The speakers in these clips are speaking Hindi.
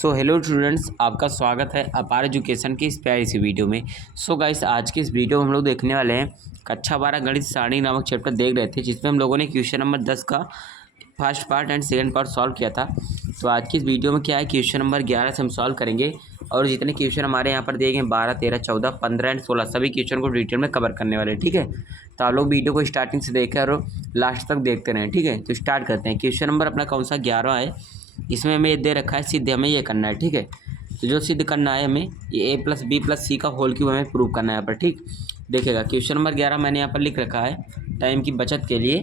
सो हेलो स्टूडेंट्स, आपका स्वागत है अपार एजुकेशन की इस प्यारी सी वीडियो में। सो गाइस, आज की इस वीडियो में हम लोग देखने वाले हैं कक्षा 12 गणित सारणी नामक चैप्टर देख रहे थे, जिसमें हम लोगों ने क्वेश्चन नंबर 10 का first part and second part solve किया था। तो आज की इस वीडियो में क्या है, क्वेश्चन नंबर 11 से हम सॉल्व करेंगे और जितने क्वेश्चन हमारे यहाँ पर दिए गए 12, 13, 14, 15 एंड 16 सभी क्वेश्चन को डिटेल में कवर करने वाले हैं। ठीक है, तो आप लोग वीडियो को स्टार्टिंग से देखें और लास्ट तक देखते रहें। ठीक है, तो स्टार्ट करते हैं। क्वेश्चन नंबर अपना कौन सा 11 है। इसमें हमें ये दे रखा है सिद्ध, हमें ये करना है। ठीक है, तो जो सिद्ध करना है हमें ये a प्लस बी प्लस सी का होल क्यूब हमें प्रूव करना है यहाँ पर। ठीक, देखिएगा क्वेश्चन नंबर 11 मैंने यहाँ पर लिख रखा है टाइम की बचत के लिए।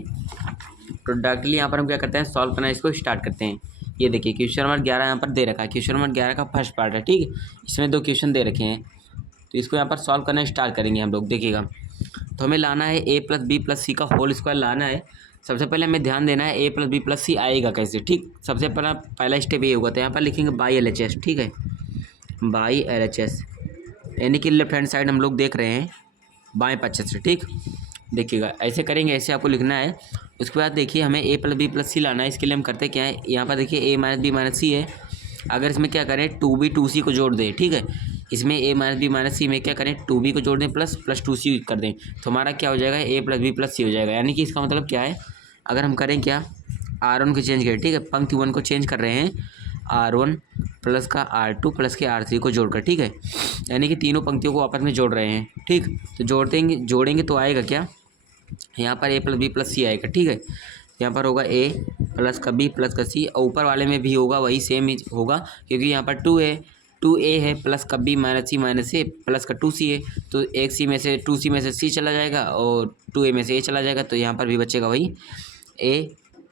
तो डायरेक्टली यहाँ पर हम क्या करते हैं, सॉल्व करना, इसको स्टार्ट करते हैं। ये देखिए क्वेश्चन नंबर 11 यहाँ पर दे रखा है। क्वेश्चन नंबर 11 का फर्स्ट पार्ट है। ठीक, इसमें 2 क्वेश्चन दे रखे हैं, तो इसको यहाँ पर सॉल्व करना स्टार्ट करेंगे हम लोग। देखिएगा, तो हमें लाना है a प्लस बी प्लस सी का होल स्क्वायर लाना है। सबसे पहले हमें ध्यान देना है a प्लस बी प्लस सी आएगा कैसे। ठीक, सबसे पहला स्टेप ये होगा, तो यहाँ पर लिखेंगे बाई LHS। ठीक है, बाई LHS यानी कि लेफ्ट हैंड साइड हम लोग देख रहे हैं बाएं पक्ष से। ठीक, देखिएगा ऐसे करेंगे, ऐसे आपको लिखना है। उसके बाद देखिए हमें a प्लस बी प्लस सी लाना है। इसके लिए हम करते क्या है, यहाँ पर देखिए a माइनस बी माइनस सी है। अगर इसमें क्या करें 2b 2c को जोड़ दें। ठीक है, इसमें a माइनस बी माइनस सी में क्या करें 2b को जोड़ दें प्लस 2c कर दें, तो हमारा क्या हो जाएगा a प्लस बी प्लस सी हो जाएगा। यानी कि इसका मतलब क्या है, अगर हम करें क्या R1 को चेंज करें। ठीक है, पंक्ति 1 को चेंज कर रहे हैं R1 प्लस का R2 प्लस के R3 को जोड़कर। ठीक है, यानी कि तीनों पंक्तियों को आपस में जोड़ रहे हैं। ठीक, तो जोड़ेंगे तो आएगा क्या, यहाँ पर a प्लस बी प्लस सी आएगा। ठीक है, यहाँ पर होगा a प्लस का b प्लस का c, और ऊपर वाले में भी होगा वही सेम ही होगा, क्योंकि यहाँ पर 2a है प्लस का b minus C minus a plus का 2c है, तो एक c में से 2c में से c चला जाएगा और 2a में से a चला जाएगा, तो यहाँ पर भी बचेगा वही a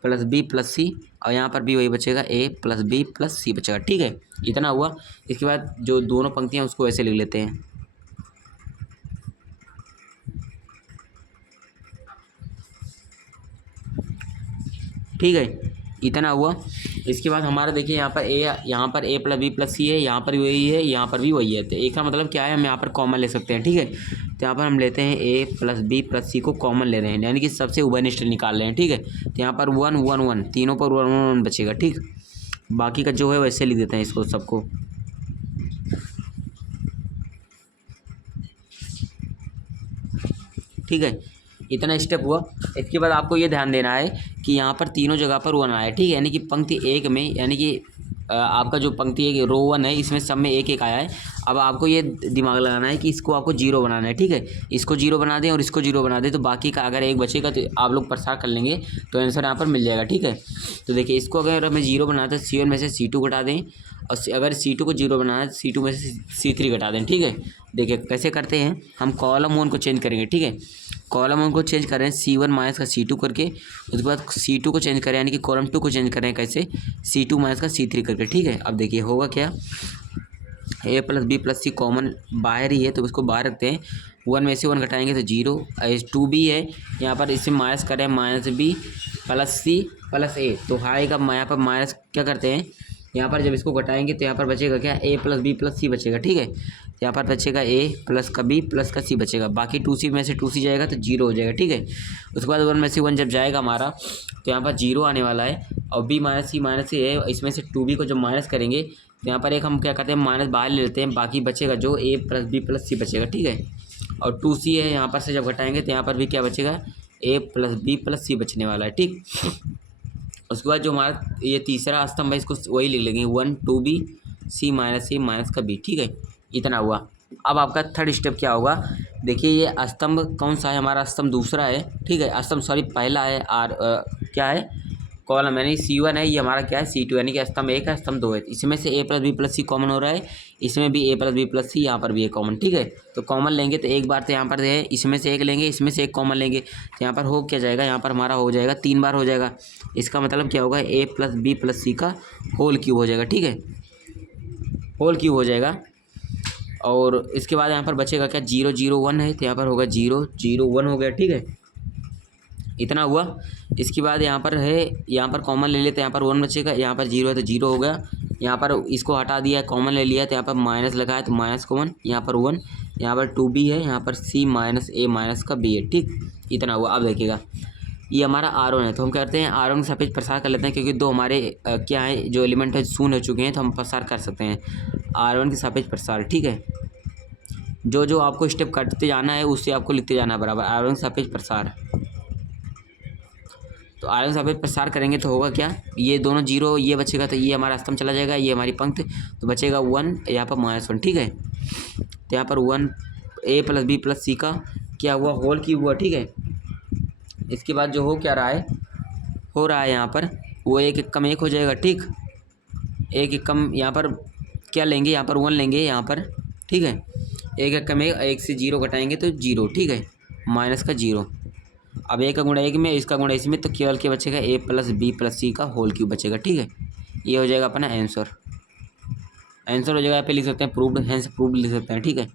प्लस बी प्लस सी, और यहाँ पर भी वही बचेगा a प्लस बी प्लस सी बचेगा। ठीक है, इतना हुआ। इसके बाद जो दोनों पंक्तियाँ उसको ऐसे लिख लेते हैं। ठीक है, इतना हुआ। इसके बाद हमारा देखिए यहाँ पर a प्लस बी प्लस सी है, यहाँ पर भी वही है, यहाँ पर भी वही है। तो एक का मतलब क्या है, हम यहाँ पर कॉमन ले सकते हैं। ठीक है, तो यहाँ पर हम लेते हैं a प्लस बी प्लस सी को कॉमन ले रहे हैं, यानी कि सबसे उभयनिष्ठ निकाल रहे हैं। ठीक है, तो यहाँ पर 1 1 1 तीनों पर 1 1 1 बचेगा। ठीक, बाकी का जो है वैसे लिख देते हैं इसको सबको। ठीक है, इतना स्टेप हुआ। इसके बाद आपको ये ध्यान देना है कि यहाँ पर तीनों जगह पर 1 आया है। ठीक है, यानी कि पंक्ति 1 में, यानी कि आपका जो पंक्ति 1 रो 1 है, इसमें सब में 1 1 आया है। अब आपको ये दिमाग लगाना है कि इसको आपको 0 बनाना है। ठीक है, इसको 0 बना दें और इसको 0 बना दें, तो बाकी का अगर 1 बचेगा तो आप लोग प्रसार कर लेंगे, तो आंसर यहाँ पर मिल जाएगा। ठीक है, तो देखिए इसको अगर हमें 0 बनाते हैं C1 में से C2 घटा दें, और अगर C2 को 0 बनाना है C2 में से C3 घटा दें। ठीक है, देखिए कैसे करते हैं, हम कॉलम 1 को चेंज करेंगे। ठीक है, कॉलम 1 को चेंज करें C1 माइनस का C2 करके, उसके बाद C2 को चेंज करें, यानी कि कॉलम 2 को चेंज करें कैसे, C2 माइनस का C3 करके। ठीक है, अब देखिए होगा क्या, a plus B plus C common बाहर ही है, तो उसको बाहर रखते हैं। 1 में से 1 घटाएंगे तो 0, 2b है, यहाँ पर इसे माइनस करें minus B plus C plus a, तो आएगा यहाँ पर माइनस क्या करते हैं, यहाँ पर जब इसको घटाएंगे तो यहाँ पर बचेगा क्या, a प्लस बी प्लस सी बचेगा। ठीक है, यहाँ पर बचेगा a प्लस का b प्लस का c बचेगा, बाकी 2c में से 2c जाएगा तो 0 हो जाएगा। ठीक है, उसके बाद 1 में से 1 जब जाएगा हमारा, तो यहाँ पर 0 आने वाला है, और b माइनस सी है, इसमें से 2b को जब माइनस करेंगे तो यहाँ पर एक हम क्या करते हैं माइनस बाहर ले लेते हैं, बाकी बचेगा जो a प्लस बी प्लस सी बचेगा। ठीक है, और 2c है, यहाँ पर से जब घटाएंगे तो यहाँ पर भी क्या बचेगा, a प्लस बी प्लस सी बचने वाला है। ठीक, उसके बाद जो हमारा ये तीसरा स्तंभ है, इसको वही लिख लेंगे 1 2b c माइनस का b। ठीक है, इतना हुआ। अब आपका थर्ड स्टेप क्या होगा, देखिए ये स्तंभ कौन सा है, हमारा स्तंभ दूसरा है। ठीक है, स्तंभ सॉरी पहला है, क्या है कॉलम, यानी C1 है, ये हमारा क्या है C2, यानी कि स्तंभ 1 है स्तंभ 2 है। इसमें से a plus B plus C common हो रहा है, इसमें भी a plus B plus C, यहाँ पर भी है कॉमन। ठीक है, तो कॉमन लेंगे तो एक बार तो यहाँ पर है, इसमें से 1 लेंगे, इसमें से 1 कॉमन लेंगे, तो यहाँ पर हो क्या जाएगा, यहाँ पर हमारा हो जाएगा 3 बार हो जाएगा। इसका मतलब क्या होगा, a प्लस बी प्लस सी का होल क्यूब हो जाएगा। ठीक है, होल क्यूब हो जाएगा। और इसके बाद यहाँ पर बचेगा क्या, 0 0 1 है, तो यहाँ पर होगा 0 0 1 हो गया। ठीक है, इतना हुआ। इसके बाद यहाँ पर है, यहाँ पर कॉमन ले लेते हैं, यहाँ पर 1 बचेगा, यहाँ पर 0 है तो 0 हो गया, यहाँ पर इसको हटा दिया है, कॉमन ले लिया, तो यहाँ पर माइनस लगा है तो माइनस कॉमन, यहाँ पर 1, यहाँ पर 2b है, यहाँ पर c माइनस a माइनस का b है। ठीक, इतना हुआ। अब देखिएगा ये हमारा R1 है, तो हम करते हैं R1 के सापेक्ष प्रसार कर लेते हैं, क्योंकि दो हमारे क्या है जो एलिमेंट है शून्य हो चुके हैं, तो हम प्रसार कर सकते हैं R1 के सापेक्ष प्रसार। ठीक है, जो जो आपको स्टेप करते जाना है उससे आपको लिखते जाना है बराबर R1 के सापेक्ष प्रसार। तो R1 के सापेक्ष प्रसार करेंगे तो होगा क्या, ये दोनों जीरो, ये बचेगा तो ये हमारा स्तंभ चला जाएगा, ये हमारी पंक्ति, तो बचेगा 1, यहाँ पर -1। ठीक है, तो यहाँ पर 1 A + B + C का क्या हुआ, होल क्यूब हुआ। ठीक है, इसके बाद जो हो क्या रहा है, हो रहा है यहाँ पर वो 1 1 कम 1 हो जाएगा। ठीक, 1 1 कम यहाँ पर क्या लेंगे, यहाँ पर 1 लेंगे यहाँ पर। ठीक है, 1 1 कम 1 से 0 घटाएंगे तो 0। ठीक है, माइनस का 0। अब 1 का गुणा 1 में, इसका गुणा इसमें, तो केवल क्या बचेगा, A + B + C का होल क्यूब बचेगा। ठीक है, ये हो जाएगा अपना आंसर। आंसर हो जाएगा, यहाँ पे लिख सकते हैं प्रूव्ड, हेंस प्रूव्ड लिख सकते हैं। ठीक है,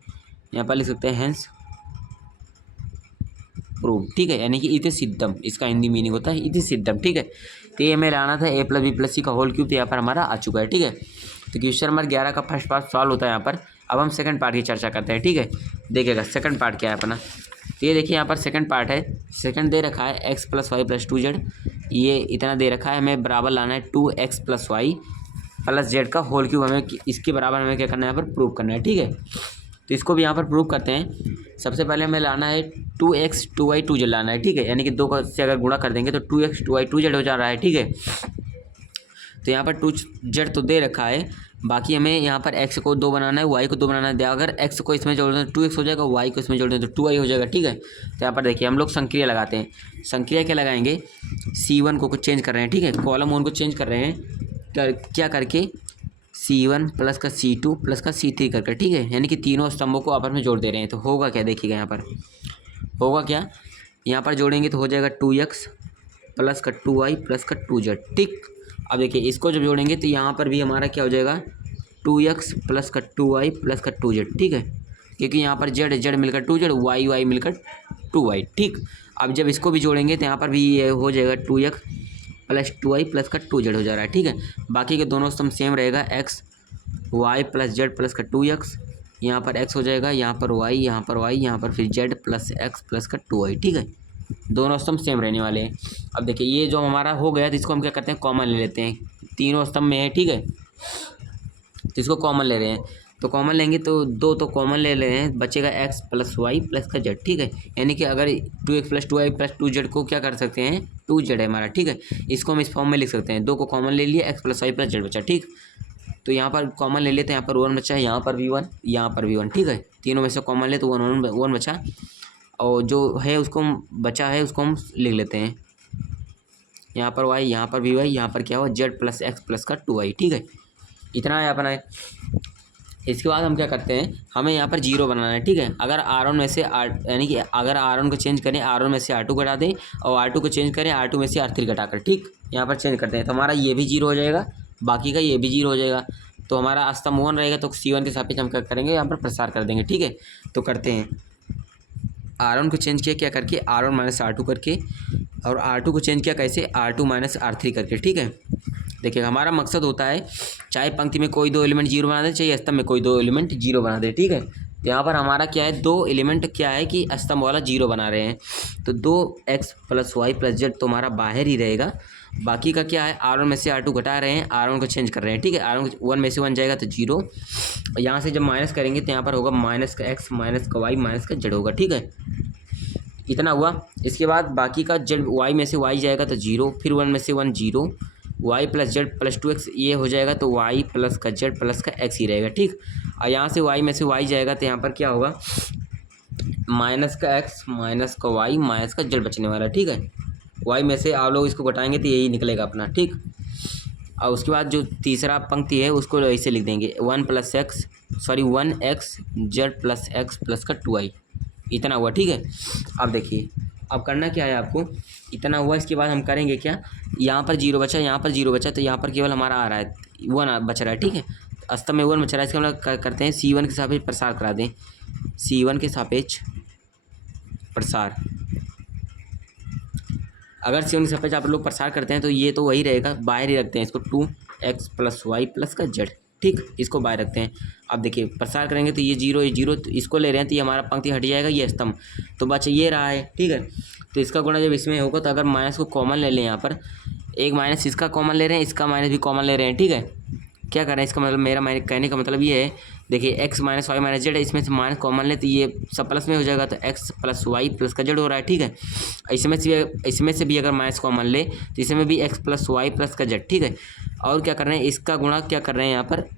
यहाँ पर लिख सकते हैं हेंस प्रूव। ठीक है, यानी कि इति सिद्धम, इसका हिंदी मीनिंग होता है इति सिद्धम। ठीक है, तो ये हमें लाना था A + B + C का होल क्यूब, तो यहाँ पर हमारा आ चुका है। ठीक है, तो क्वेश्चन नंबर 11 का फर्स्ट पार्ट सॉल्व होता है यहाँ पर। अब हम सेकंड पार्ट की चर्चा करते हैं। ठीक है, देखिएगा सेकंड पार्ट क्या है अपना, तो ये देखिए यहाँ पर सेकंड पार्ट है। सेकंड दे रखा है x + y + 2z, ये इतना दे रखा है, हमें बराबर लाना है 2x + y + z का होल क्यूब। हमें इसके बराबर हमें क्या करना है, यहाँ पर प्रूव करना है। ठीक है, तो इसको भी यहाँ पर प्रूव करते हैं। सबसे पहले हमें लाना है 2x 2y 2z लाना है। ठीक है, यानी कि 2 से अगर गुणा कर देंगे तो 2x 2y 2z हो जा रहा है। ठीक है, तो यहाँ पर 2z तो दे रखा है, बाकी हमें यहाँ पर x को 2 बनाना है, y को 2 बनाना है। अगर x को इसमें जोड़ दें तो 2x हो जाएगा, y को इसमें जोड़ दें तो 2y हो जाएगा। ठीक है, तो यहाँ पर देखिए हम लोग संक्रिया लगाते हैं। संक्रिया क्या लगाएंगे, C1 को कुछ चेंज कर रहे हैं। ठीक है, कॉलम 1 को चेंज कर रहे हैं, क्या करके C1 + का C2 + का C3 करके। ठीक है, यानी कि तीनों स्तंभों को आपस में जोड़ दे रहे हैं। तो होगा क्या, देखिएगा यहाँ पर होगा क्या, यहाँ पर जोड़ेंगे तो हो जाएगा 2x + का 2y + का 2z। ठीक, अब देखिए इसको जब जोड़ेंगे तो यहाँ पर भी हमारा क्या हो जाएगा, 2x + का 2y + का 2z। ठीक है, क्योंकि यहाँ पर z मिलकर 2z, y मिलकर 2y। ठीक, अब जब इसको भी जोड़ेंगे तो यहाँ पर भी ये हो जाएगा 2x + 2y + का 2z हो जा रहा है। ठीक है, बाकी के दोनों स्तंभ सेम रहेगा, x y + z + का 2x, यहाँ पर x हो जाएगा, यहाँ पर y, यहाँ पर y, यहाँ पर फिर z + x + का 2y। ठीक है, दोनों स्तंभ सेम रहने वाले हैं। अब देखिए ये जो हमारा हो गया, तो इसको हम क्या करते हैं, कॉमन ले लेते हैं। तीनों स्तंभ में है। ठीक है, तो इसको कॉमन ले रहे हैं, तो कॉमन लेंगे तो 2 तो कॉमन ले रहे हैं, बचेगा x + y + का z। ठीक है, यानी कि अगर 2x + 2y + 2z को क्या कर सकते हैं, 2z है हमारा। ठीक है, इसको हम इस फॉर्म में लिख सकते हैं, 2 को कॉमन ले लिए, x + y + z बचा। ठीक, तो यहाँ पर कॉमन ले लेते हैं, यहाँ पर 1 बचा है, यहाँ पर भी 1, यहाँ पर भी 1। ठीक है, तीनों में से कॉमन ले तो 1 बचा, और जो है उसको बचा है उसको हम लिख लेते हैं, यहाँ पर y, यहाँ पर भी y, यहाँ पर क्या हुआ, z + x + का 2y। ठीक है, इतना है अपना है। इसके बाद हम क्या करते हैं, हमें यहाँ पर 0 बनाना है। ठीक है, अगर R1 में से यानी कि अगर R1 को चेंज करें, R1 में से R2 घटा दें, और R2 को चेंज करें R2 में से R3 घटाकर। ठीक, यहाँ पर चेंज करते हैं तो हमारा ये भी 0 हो जाएगा, बाकी का ये भी 0 हो जाएगा, तो हमारा स्तंभ 1 रहेगा। तो C1 के सापेक्ष हम क्या करेंगे, यहाँ पर प्रसार कर देंगे। ठीक है, तो करते हैं, R1 को चेंज किया क्या करके, R1 - R2 करके, और R2 को चेंज किया कैसे, R2 - R3 करके। ठीक है, देखिए हमारा मकसद होता है, चाहे पंक्ति में कोई 2 एलिमेंट 0 बना दे, चाहे स्तंभ में कोई 2 एलिमेंट 0 बना दे। ठीक है, तो यहाँ पर हमारा क्या है, 2 एलिमेंट क्या है कि स्तंभ वाला 0 बना रहे हैं, तो 2x + y + z तो हमारा बाहर ही रहेगा। बाकी का क्या है, R1 में से R2 घटा रहे हैं, R1 को चेंज कर रहे हैं। ठीक है, R1 1 में से 1 जाएगा तो 0, यहाँ से जब माइनस करेंगे तो यहाँ पर होगा -का x - का y - का z होगा। ठीक है, इतना हुआ। इसके बाद बाकी का z, y में से y जाएगा तो 0, फिर 1 में से 1 0, y + z + 2x ये हो जाएगा, तो y + का z + का x ही रहेगा। ठीक, और यहाँ से y में से y जाएगा तो यहाँ पर क्या होगा, -का x - का y - का z बचने वाला। ठीक है, y में से आप लोग इसको घटाएंगे तो यही निकलेगा अपना। ठीक, और उसके बाद जो तीसरा पंक्ति है उसको ऐसे लिख देंगे, 1x z + x + का 2y, इतना हुआ। ठीक है, अब देखिए अब करना क्या है आपको, इतना हुआ। इसके बाद हम करेंगे क्या, यहाँ पर 0 बचा, यहाँ पर 0 बचा, तो यहाँ पर केवल हमारा आ रहा है 1 बच रहा है। ठीक है, स्तंभ में 1 बच रहा है, इसका हम लोग करते हैं C1 के सापेक्ष प्रसार करा दें। C1 के सापेक्ष प्रसार, अगर C1 के सापेक्ष आप लोग प्रसार करते हैं तो ये तो वही रहेगा, बाहर ही रखते हैं इसको, 2x + y + का z। ठीक, इसको बाय रखते हैं। अब देखिए प्रसार करेंगे तो ये जीरो तो इसको ले रहे हैं तो ये हमारा पंक्ति हट जाएगा, ये स्तंभ तो बच ये रहा है। ठीक है, तो इसका गुणा जब इसमें होगा तो अगर माइनस को कॉमन ले लें, यहाँ पर एक माइनस इसका कॉमन ले रहे हैं, इसका माइनस भी कॉमन ले रहे हैं। ठीक है, क्या कर रहे हैं, इसका मतलब मेरा कहने का मतलब ये है, देखिए X minus Y minus Z है, इसमें से माइनस कॉमन ले तो ये सब प्लस में हो जाएगा, तो एक्स प्लस वाई प्लस का जेड हो रहा है। ठीक है, इसमें से भी अगर माइनस कॉमन ले तो इसमें भी एक्स प्लस वाई प्लस का जेड। ठीक है, और क्या कर रहे हैं, इसका गुणा क्या कर रहे हैं यहाँ पर,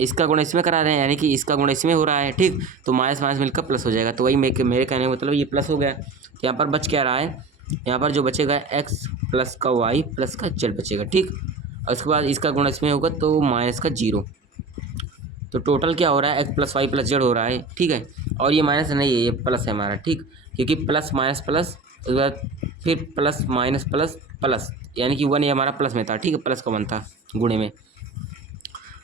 इसका गुणा इसमें करा रहे हैं, यानी कि इसका गुणा इसमें हो रहा है। ठीक, तो माइनस माइनस मिलकर प्लस हो जाएगा, तो वही मेरे कहने का मतलब ये प्लस हो गया। तो यहाँ पर बच क्या रहा है, यहाँ पर जो बचेगा एक्स प्लस का वाई प्लस का जेड बचेगा। ठीक, और उसके बाद इसका गुणा इसमें होगा तो माइनस का जीरो, तो टोटल क्या हो रहा है, X plus Y plus Z हो रहा है। ठीक है, और ये माइनस नहीं है, ये प्लस है हमारा। ठीक, क्योंकि प्लस माइनस प्लस, उसके बाद फिर प्लस माइनस प्लस प्लस, यानी कि 1 ये हमारा प्लस में था। ठीक है, प्लस का 1 था गुणे में।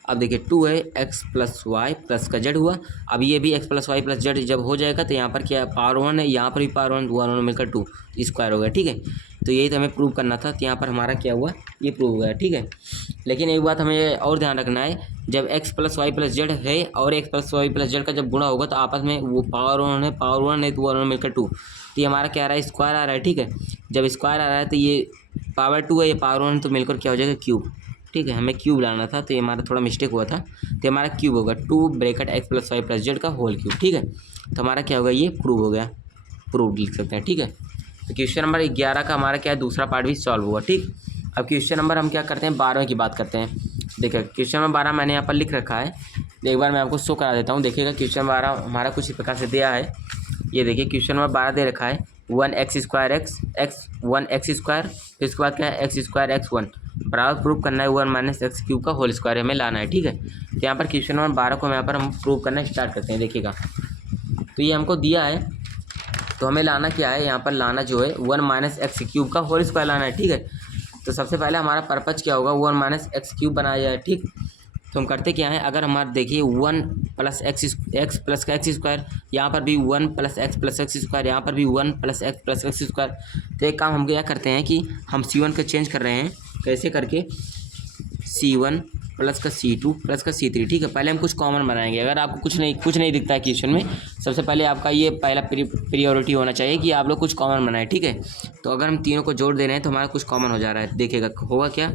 अब देखिए 2 है एक्स प्लस वाई प्लस का जेड हुआ। अब ये भी X plus Y plus Z जब हो जाएगा तो यहाँ पर क्या पावर 1 है, यहाँ पर भी पावर 1, 1 मिलकर 2 स्क्वायर हो गया। ठीक है, तो यही तो हमें प्रूव करना था, तो यहाँ पर हमारा क्या हुआ, ये प्रूव हो गया। ठीक है, लेकिन एक बात हमें और ध्यान रखना है, जब X plus Y plus Z है और X plus Y plus Z का जब गुणा होगा तो आपस में वो पावर 1 है, पावर 1 है तो 1 मिलकर 2, तो ये हमारा क्या आ रहा है, स्क्वायर आ रहा है। ठीक है, जब स्क्वायर आ रहा है तो ये पावर 2 है, ये पावर 1 तो मिलकर क्या हो जाएगा, क्यूब। ठीक है, हमें क्यूब लाना था तो ये हमारा थोड़ा मिस्टेक हुआ था, तो हमारा क्यूब होगा 2 bracket X plus Y plus Z का होल क्यूब। ठीक है, तो हमारा क्या होगा, ये प्रूव हो गया, प्रूव लिख सकते हैं। ठीक है, तो क्वेश्चन नंबर 11 का हमारा क्या है, दूसरा पार्ट भी सॉल्व हुआ। ठीक, अब क्वेश्चन नंबर हम क्या करते हैं, 12वें की बात करते हैं। देखिए क्वेश्चन नंबर 12 मैंने यहाँ पर लिख रखा है, एक बार मैं आपको शो करा देता हूँ। देखिएगा क्वेश्चन 12 हमारा कुछ इस प्रकार से दिया है, ये देखिए क्वेश्चन नंबर 12 दे रखा है 1x square x 1x square, फिर इसके बाद क्या है एक्स स्क्वायर एक्स 1 बराबर प्रूव करना है 1 माइनस एक्स क्यूब का होल स्क्वायर हमें लाना है। ठीक है, तो यहाँ पर क्वेश्चन नंबर 12 को यहाँ पर हम प्रूव करना स्टार्ट करते हैं। देखिएगा तो ये हमको दिया है, तो हमें लाना क्या है, यहाँ पर लाना जो है 1 माइनस एक्स क्यूब का होल स्क्वायर लाना है। ठीक है, तो सबसे पहले हमारा पर्पज क्या होगा, 1 माइनस एक्स क्यूब बनाया जाए। ठीक, तो हम करते क्या है, अगर हमारा देखिए 1 प्लस एक्स प्लस का एक्स स्क्वायर, यहाँ पर भी 1 प्लस एक्स स्क्वायर, यहाँ पर भी 1 प्लस एक्स स्क्वायर, तो एक काम हम क्या करते हैं कि हम C1 को चेंज कर रहे हैं, कैसे करके C1 प्लस का C2 प्लस का C3। ठीक है, पहले हम कुछ कॉमन बनाएंगे। अगर आपको कुछ नहीं दिखता है क्वेश्चन में, सबसे पहले आपका ये पहला प्रियोरिटी होना चाहिए कि आप लोग कुछ कॉमन बनाएं। ठीक है, तो अगर हम तीनों को जोड़ दे रहे हैं तो हमारा कुछ कॉमन हो जा रहा है। देखिएगा होगा क्या,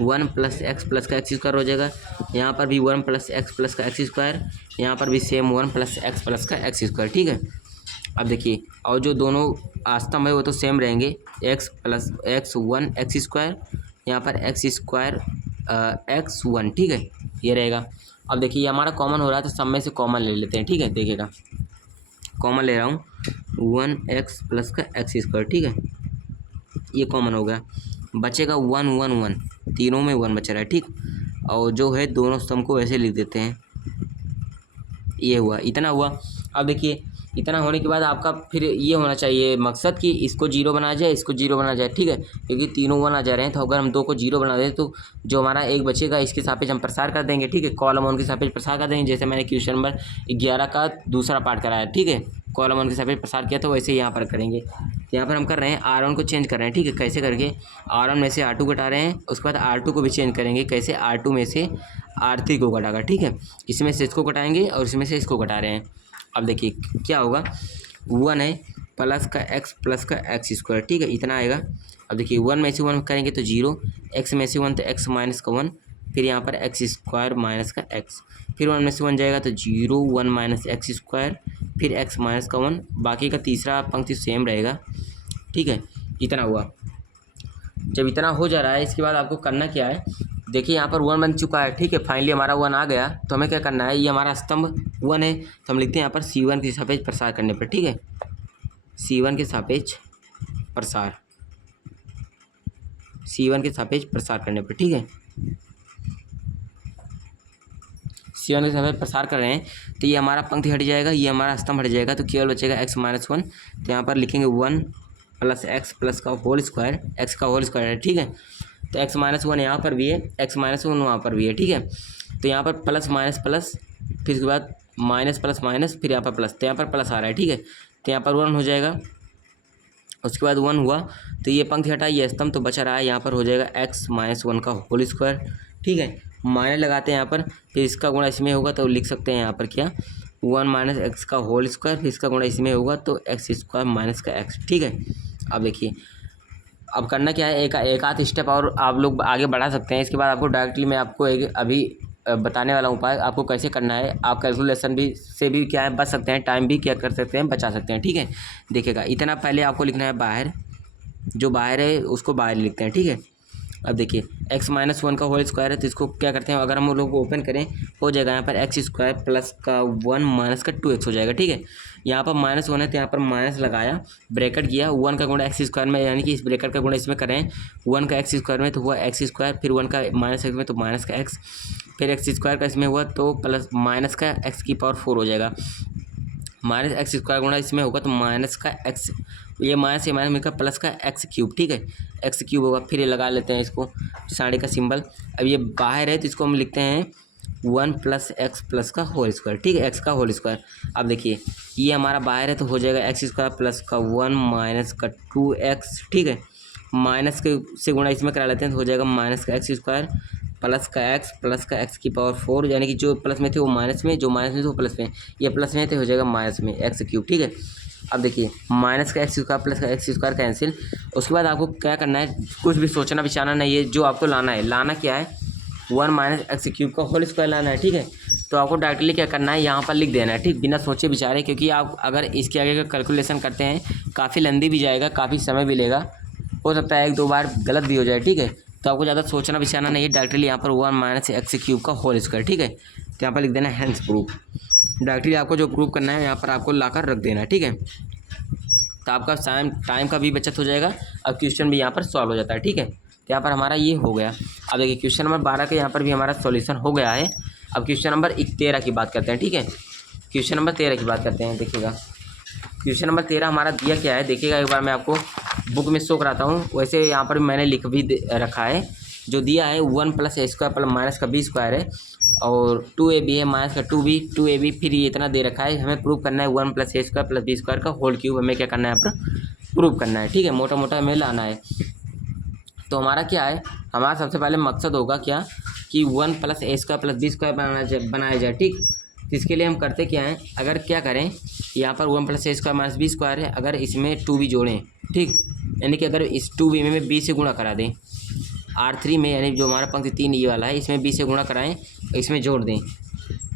1 प्लस एक्स प्लस का एक्स स्क्वायर हो जाएगा, यहाँ पर भी 1 प्लस एक्स प्लस का एक्स स्क्वायर, यहाँ पर भी सेम 1 प्लस एक्स प्लस का एक्स स्क्वायर। ठीक है, अब देखिए और जो दोनों स्तंभ है वो तो सेम रहेंगे, x plus x 1 x square, यहाँ पर एक्स स्क्वायर एक्स 1। ठीक है, ये रहेगा। अब देखिए ये हमारा कॉमन हो रहा है तो सब में से कॉमन ले लेते हैं। ठीक है, देखिएगा कॉमन ले रहा हूँ 1 एक्स प्लस का एक्स स्क्वायर। ठीक है, ये कॉमन हो गया, बचेगा 1 1 1, तीनों में 1 बच रहा है। ठीक, और जो है दोनों स्तंभ को वैसे लिख देते हैं, ये हुआ, इतना हुआ। अब देखिए इतना होने के बाद आपका फिर ये होना चाहिए मकसद कि इसको 0 बनाया जाए, इसको 0 बनाया जाए। ठीक है, क्योंकि तीनों 1 आ जा रहे हैं, तो अगर हम 2 को 0 बना दें तो जो हमारा एक बचेगा इसके सापेक्ष हम प्रसार कर देंगे। ठीक है, कॉलम 1 के सापेक्ष प्रसार कर देंगे, जैसे मैंने क्वेश्चन नंबर 11 का दूसरा पार्ट कराया। ठीक है, कॉलम 1 के सापेक्ष प्रसार किया, तो वैसे यहाँ पर करेंगे। तो यहाँ पर हम कर रहे हैं R1 को चेंज कर रहे हैं। ठीक है, कैसे करके R1 में से R2 घटा रहे हैं, उसके बाद R2 को भी चेंज करेंगे, कैसे R2 में से R3 को घटाकर। ठीक है, इसमें से इसको घटाएंगे और इसमें से इसको घटा रहे हैं। अब देखिए क्या होगा, 1 है प्लस का एक्स प्लस का एक्स स्क्वायर। ठीक है, इतना आएगा। अब देखिए 1 में से 1 करेंगे तो 0, एक्स में से 1 तो एक्स माइनस का 1, फिर यहाँ पर एक्स स्क्वायर माइनस का एक्स, फिर 1 में से 1 जाएगा तो 0 1 माइनस एक्स स्क्वायर, फिर एक्स माइनस का 1, बाकी का तीसरा पंक्ति सेम रहेगा। ठीक है, इतना हुआ। जब इतना हो जा रहा है इसके बाद आपको करना क्या है, देखिए यहाँ पर 1 बन चुका है। ठीक है, फाइनली हमारा 1 आ गया, तो हमें क्या करना है, ये हमारा स्तंभ 1 है तो हम लिखते हैं यहाँ पर C1 के सापेक्ष प्रसार करने पर। ठीक है, C1 के सापेक्ष प्रसार, C1 के सापेक्ष प्रसार करने पर। ठीक है, C1 के सापेक्ष प्रसार कर रहे हैं तो ये हमारा पंक्ति हट जाएगा, ये हमारा स्तंभ हट जाएगा, तो केवल बचेगा x माइनस 1। तो यहाँ पर लिखेंगे 1 प्लस एक्स प्लस का होल स्क्वायर, एक्स का होल स्क्वायर है। ठीक है, तो x माइनस 1 यहाँ पर भी है, x माइनस 1 वहाँ पर भी है। ठीक है, तो यहाँ पर प्लस माइनस प्लस, फिर उसके बाद माइनस प्लस माइनस, फिर यहाँ पर प्लस, तो यहाँ पर प्लस आ रहा है। ठीक है, तो यहाँ पर 1 हो जाएगा, उसके बाद 1 हुआ तो ये पंक्ति हटा, ये स्तंभ तो बचा रहा है, यहाँ पर हो जाएगा x माइनस 1 का होल स्क्वायर। ठीक है, माइनस लगाते हैं यहाँ पर, फिर इसका गुणा इसमें होगा तो लिख सकते हैं यहाँ पर क्या 1 माइनस एक्स का होल स्क्वायर, फिर इसका गुणा इसमें होगा तो एक्स स्क्वायर माइनस का एक्स। ठीक है, अब देखिए अब करना क्या है, एक आध स्टेप और आप लोग आगे बढ़ा सकते हैं। इसके बाद आपको डायरेक्टली मैं आपको एक अभी बताने वाला उपाय आपको कैसे करना है। आप कैलकुलेशन भी से भी क्या है बच सकते हैं, टाइम भी क्या कर सकते हैं बचा सकते हैं। ठीक है, देखिएगा इतना पहले आपको लिखना है बाहर, जो बाहर है उसको बाहर लिखते हैं। ठीक है, अब देखिए x माइनस 1 का होल स्क्वायर है तो इसको क्या करते हैं, अगर हम लोग ओपन करें हो जाएगा यहाँ पर एक्स स्क्वायर प्लस का 1 माइनस का 2x हो जाएगा। ठीक है, यहाँ पर -1 है तो यहाँ पर माइनस लगाया, ब्रैकेट किया, 1 का गुणा एक्स स्क्वायर में, यानी कि इस ब्रैकेट का गुणा इसमें करें 1 का एक्स स्क्वायर में तो हुआ एक्स स्क्वायर, फिर 1 का माइनस एक्स में तो माइनस का एक्स, फिर एक्स स्क्वायर का इसमें हुआ तो प्लस माइनस का एक्स की पावर 4 हो जाएगा, माइनस एक्स स्क्वायर गुणा इसमें होगा तो माइनस का एक्स, ये माइनस से माइनस मिलकर प्लस का एक्स क्यूब। ठीक है, एक्स क्यूब होगा, फिर ये लगा लेते हैं इसको साढ़े का सिंबल। अब ये बाहर है तो इसको हम लिखते हैं 1 प्लस एक्स प्लस का होल स्क्वायर। ठीक है, एक्स का होल स्क्वायर। अब देखिए ये हमारा बाहर है तो हो जाएगा एक्स स्क्वायर प्लस का 1 माइनस का 2x। ठीक है, माइनस के से गुणा इसमें करा लेते हैं तो हो जाएगा माइनस का एक्स स्क्वायर प्लस का एक्स की पावर 4, यानी कि जो प्लस में थे वो माइनस में, जो माइनस में थे वो प्लस में, ये प्लस में तो हो जाएगा माइनस में एक्स क्यूब। ठीक है, अब देखिए माइनस का एक्स स्क्वायर प्लस का एक्स स्क्वायर कैंसिल। उसके बाद आपको क्या करना है, कुछ भी सोचना विचारना नहीं है, जो आपको लाना है, लाना क्या है 1 माइनस एक्स क्यूब का होल स्क्वायर लाना है। ठीक है, तो आपको डायरेक्टली क्या करना है, यहाँ पर लिख देना है। ठीक, बिना सोचे विचारे, क्योंकि आप अगर इसके आगे का कैलकुलेशन करते हैं काफ़ी लंबी भी जाएगा, काफ़ी समय भी लेगा, हो सकता है 1-2 बार गलत भी हो जाए। ठीक है, तो आपको ज़्यादा सोचना विचारना नहीं है, डायरेक्टली यहाँ पर 1 माइनस एक्स क्यूब का होल स्क्वायर। ठीक है, तो यहाँ पर लिख देना है हेंस प्रूफ। डायरेक्टली आपको जो प्रूफ करना है यहाँ पर आपको लाकर रख देना है। ठीक है, तो आपका टाइम का भी बचत हो जाएगा, अब क्वेश्चन भी यहाँ पर सॉल्व हो जाता है। ठीक है, तो यहाँ पर हमारा ये हो गया। अब देखिए क्वेश्चन नंबर 12 के यहाँ पर भी हमारा सॉल्यूशन हो गया है। अब क्वेश्चन नंबर 13 की बात करते हैं। ठीक है, क्वेश्चन नंबर 13 की बात करते हैं। देखिएगा क्वेश्चन नंबर 13 हमारा दिया क्या है, देखिएगा एक बार मैं आपको बुक में शो कराता हूँ। वैसे यहाँ पर मैंने लिख भी रखा है, जो दिया है 1 प्लस ए स्क्वायर प्लस माइनस का बी स्क्वायर है और 2ab है माइनस का 2ab, फिर ये इतना दे रखा है, हमें प्रूव करना है 1 प्लस ए स्क्वायर प्लस बी स्क्वायर का होल क्यूब, हमें क्या करना है यहाँ पर प्रूव करना है। ठीक है, मोटा मोटा हमें लाना है। तो हमारा क्या है, हमारा सबसे पहले मकसद होगा क्या कि 1 प्लस ए स्क्वायर प्लस बी स्क्वायर बनाया जाए। ठीक, तो इसके लिए हम करते क्या हैं, अगर क्या करें यहाँ पर 1 प्लस ए स्क्वायर माइनस बी स्क्वायर है, अगर इसमें 2b जोड़ें, ठीक, यानी कि अगर इस 2b में b से गुणा करा दें, R3 में, यानी जो हमारा पंक्ति 3 ये वाला है इसमें b से गुणा कराएं, इसमें जोड़ दें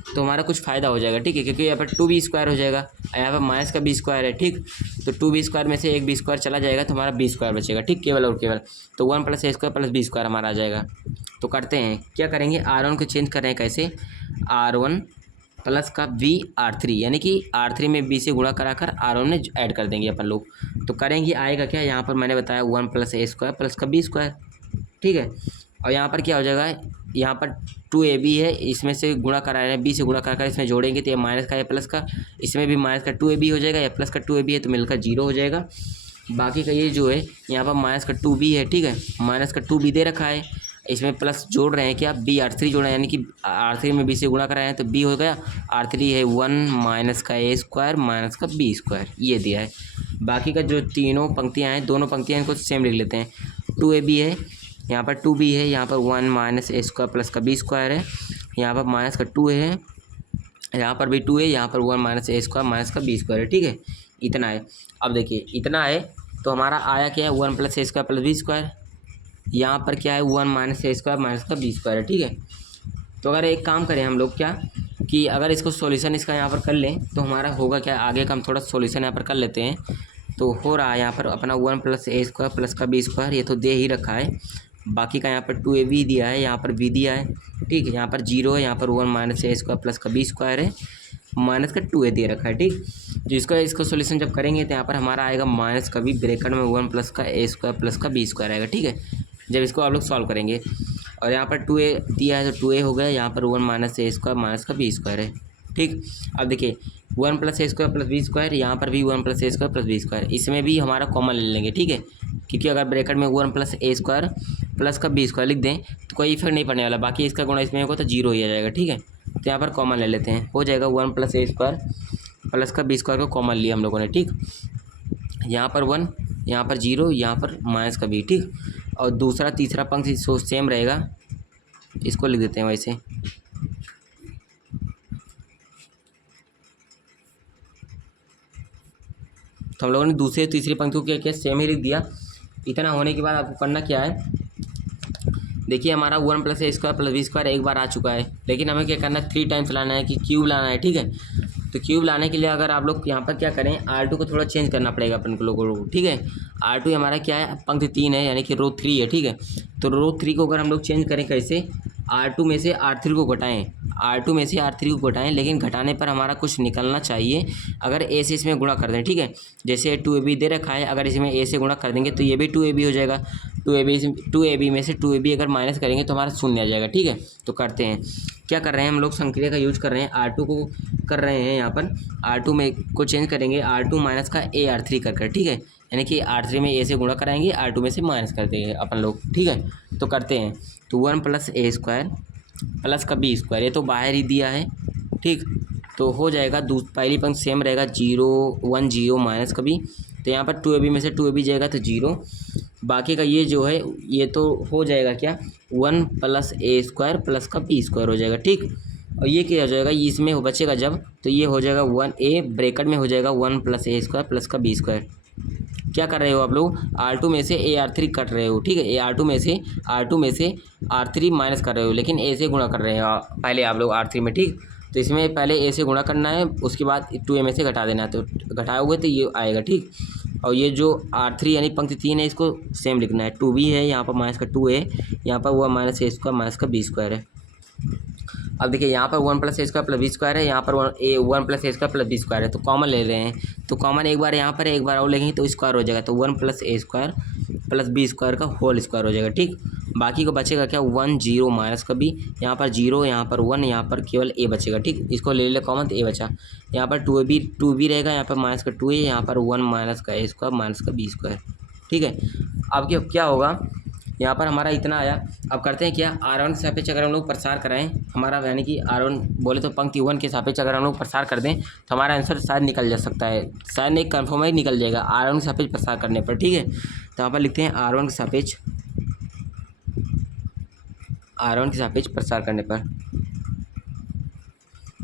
तो हमारा कुछ फ़ायदा हो जाएगा। ठीक है, क्योंकि यहाँ पर 2b स्क्वायर हो जाएगा, यहाँ पर माइनस का b स्क्वायर है। ठीक, तो 2b स्क्वायर में से एक b स्क्वायर चला जाएगा तो हमारा b स्क्वायर बचेगा। ठीक, केवल और केवल, तो 1 प्लस ए स्क्वायर प्लस बी स्क्वायर हमारा आ जाएगा। तो करते हैं क्या करेंगे, R1 को चेंज कर रहे हैं, कैसे R1 प्लस का b R3, यानी कि R3 में b से गुणा कराकर R1 में ऐड कर देंगे अपन लोग। तो करेंगे आएगा क्या, यहाँ पर मैंने बताया 1 प्लस ए स्क्वायर प्लस का b स्क्वायर। ठीक है, और यहाँ पर क्या हो जाएगा, यहाँ पर 2ab है, इसमें से गुणा करा रहे हैं, b से गुणा कराकर इसमें जोड़ेंगे तो ये माइनस का या प्लस का, इसमें भी माइनस का 2ab हो जाएगा, या प्लस का 2ab है तो मिलकर 0 हो जाएगा। बाकी का ये जो है यहाँ पर माइनस का 2b है। ठीक है, माइनस का 2b दे रखा है, इसमें प्लस जोड़ रहे हैं क्या, b R3 जोड़ा है, यानी कि R3 में b से गुणा कराए हैं तो b हो गया, R3 है 1 माइनस का ए स्क्वायर माइनस का b स्क्वायर, ये दिया है। बाकी का जो तीनों पंक्तियाँ हैं, दोनों पंक्तियाँ इनको सेम लिख लेते हैं। 2ab है, यहाँ पर 2b है, यहाँ पर 1 माइनस ए स्क्वायर प्लस का b स्क्वायर है, यहाँ पर माइनस का 2 है, यहाँ पर भी 2 है, यहाँ पर 1 माइनस ए स्क्वायर माइनस का b स्क्वायर है। ठीक है, इतना है। अब देखिए इतना है तो हमारा आया क्या है 1 प्लस ए स्क्वायर प्लस बी स्क्वायर, यहाँ पर क्या है 1 माइनस ए स्क्वायर माइनस का बी स्क्वायर है। ठीक है, तो अगर एक काम करें हम लोग क्या कि अगर इसको सॉल्यूशन इसका यहाँ पर कर लें तो हमारा होगा क्या, आगे का हम थोड़ा सॉल्यूशन यहाँ पर कर लेते हैं। तो हो रहा है यहाँ पर अपना 1 प्लस ए स्क्वायर प्लस का बी स्क्वायर, ये तो दे ही रखा है, बाकी का यहाँ पर 2ab दिया है, यहाँ पर b दिया है। ठीक है, यहाँ पर 0 है, यहाँ पर 1 माइनस ए स्क्वायर प्लस का बी स्क्वायर है, माइनस का 2a दे रखा है। ठीक, जो इसको सॉल्यूशन जब करेंगे तो यहाँ पर हमारा आएगा माइनस का भी ब्रैकेट में 1 प्लस का ए स्क्वायर प्लस का बी स्क्वायर आएगा। ठीक है, जब इसको आप लोग सॉल्व करेंगे, और यहाँ पर 2a दिया है तो 2a हो गया, यहाँ पर 1 माइनस ए स्क्वायर माइनस का बी स्क्वायर है। ठीक, अब देखिए 1 प्लस ए स्क्वायर प्लस बी स्क्वायर, यहाँ पर भी 1 प्लस ए स्क्वायर प्लस बी स्क्वायर, इसमें भी हमारा कॉमन ले लेंगे। ठीक है, क्योंकि अगर ब्रैकेट में 1 प्लस ए स्क्वायर प्लस का बी स्क्वायर लिख दें तो कोई इफेक्ट नहीं पड़ने वाला, बाकी इसका गुणा इसमें होगा तो 0 ही आ जाएगा। ठीक है, तो यहाँ पर कॉमन ले लेते हैं, हो जाएगा 1 प्लस ए स्क्वायर प्लस का बी स्क्वायर को कॉमन लिया हम लोगों ने। ठीक, यहाँ पर 1, यहाँ पर 0, यहाँ पर माइनस का बी। ठीक, और दूसरा तीसरा पंक्ति सेम रहेगा, इसको लिख देते हैं वैसे। तो हम लोगों ने दूसरे तीसरी पंक्ति को क्या किया, सेम ही लिख दिया। इतना होने के बाद आपको करना क्या है, देखिए हमारा 1 + a² + b² एक बार आ चुका है, लेकिन हमें क्या करना है, 3 टाइम्स लाना है कि क्यूब लाना है, ठीक है। तो क्यूब लाने के लिए अगर आप लोग यहाँ पर क्या करें, R2 को थोड़ा चेंज करना पड़ेगा अपन लोगों को, ठीक है। R2 हमारा क्या है, पंक्ति 3 है यानी कि रो 3 है, ठीक है। तो रो 3 को अगर हम लोग चेंज करें कैसे, R2 में से R3 को घटाएं, R2 में से R3 को घटाएं, लेकिन घटाने पर हमारा कुछ निकलना चाहिए। अगर ए से इसमें गुणा कर दें, ठीक है, जैसे 2ab दे रखा है, अगर इसमें ए से गुणा कर देंगे तो ये भी 2ab हो जाएगा। 2ab में से 2ab अगर माइनस करेंगे तो हमारा शून्य आ जाएगा, ठीक है। तो करते हैं, क्या कर रहे हैं हम लोग, संक्रिया का यूज कर रहे हैं, R2 को कर रहे हैं यहाँ पर, R2 में को चेंज करेंगे R2 माइनस का AR3 कर, ठीक है, यानी कि R3 में ए से गुणा कराएंगे, R2 में से माइनस कर देंगे अपन लोग, ठीक है। तो करते हैं, तो 1 + a² प्लस का b², ये तो बाहर ही दिया है, ठीक। तो हो जाएगा, पहली पंक्ति सेम रहेगा, 0 1 0 माइनस का b, तो यहाँ पर 2ab में से 2ab जाएगा तो 0, बाकी का ये जो है ये तो हो जाएगा क्या, 1 + a² प्लस का b² हो जाएगा, ठीक। और ये क्या हो जाएगा, इसमें हो बचेगा जब, तो ये हो जाएगा 1a ब्रैकेट में हो जाएगा 1 + a² प्लस का b²। क्या कर रहे हो आप लोग, R2 में से AR3 कट रहे हो, ठीक है, R2 में से R3 माइनस कर रहे हो, लेकिन A से गुणा कर रहे हो पहले आप लोग R3 में, ठीक। तो इसमें पहले A से गुणा करना है, उसके बाद 2a में से घटा देना है, तो घटाओगे तो ये आएगा, ठीक। और ये जो R3 यानी पंक्ति 3 है, इसको सेम लिखना है, 2b है यहाँ पर माइनस का 2a, यहाँ पर हुआ -a² माइनस का b² है। अब देखिए यहाँ पर 1 + a² + b² है, यहाँ पर 1 + a² + b² है, तो कॉमन ले रहे हैं, तो कॉमन एक बार यहाँ पर एक बार और लेंगे तो स्क्वायर हो जाएगा, तो 1 + a² + b² का होल स्क्वायर हो जाएगा, ठीक। बाकी को बचेगा क्या, 1 0 माइनस का b, यहाँ पर 0, यहाँ पर 1, यहाँ पर केवल a बचेगा, ठीक। इसको ले ले कॉमन, तो a बचा, यहाँ पर 2b रहेगा, यहाँ पर माइनस का 2a, यहाँ पर 1 माइनस का a² माइनस का b², ठीक है। अब क्या होगा, यहाँ पर हमारा इतना आया। अब करते हैं क्या, R1 के सापेक्ष अगर हम लोग प्रसार करें हमारा, यानी कि R1 बोले तो पंक्ति 1 के सापेक्ष अगर हम लोग प्रसार कर दें तो हमारा आंसर शायद निकल जा सकता है, शायद नहीं कन्फर्म ही निकल जाएगा R1 के सापेक्ष प्रसार करने पर, ठीक है। तो यहाँ पर लिखते हैं R1 के सापेक्ष प्रसार करने पर,